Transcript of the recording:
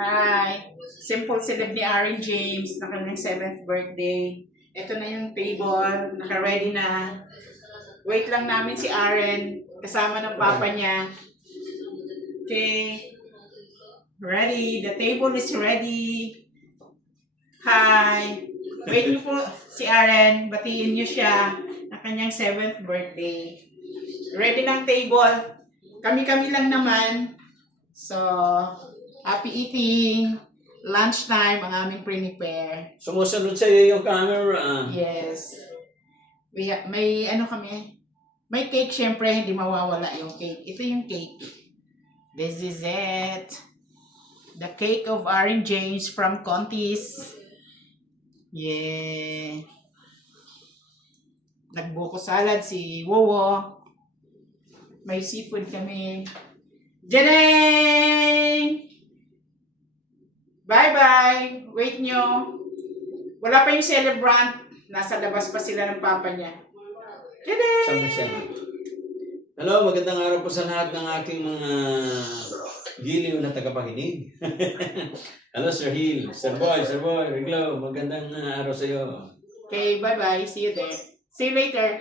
Hi! Simple celeb ni Aaron James na kanyang 7th birthday. Ito na yung table, naka-ready na. Wait lang namin si Aaron, kasama ng papa niya. Okay. Ready. The table is ready. Hi! Wait niyo po si Aaron, batiin niyo siya na kanyang 7th birthday. Ready ng table. Kami-kami lang naman. So, happy eating. Lunchtime ang aming prepare. Sumusunod sa iyo yung camera. Yes. May ano kami. May cake, syempre, hindi mawawala yung cake. Ito yung cake. This is it. The cake of Aaron James from Contis. Yeah. Nagbuko salad si Wowo. May seafood kami. Janeng! Bye-bye! Wait nyo. Wala pa yung celebrant. Nasa labas pa sila ng papa niya. Janeng! Sabi siya. Hello, magandang araw po sa lahat ng aking mga giliw na tagapakinig. Hello, Sir Hill. Sir Boy, Riglo, magandang araw sa iyo. Okay, bye-bye. See you there. See you later.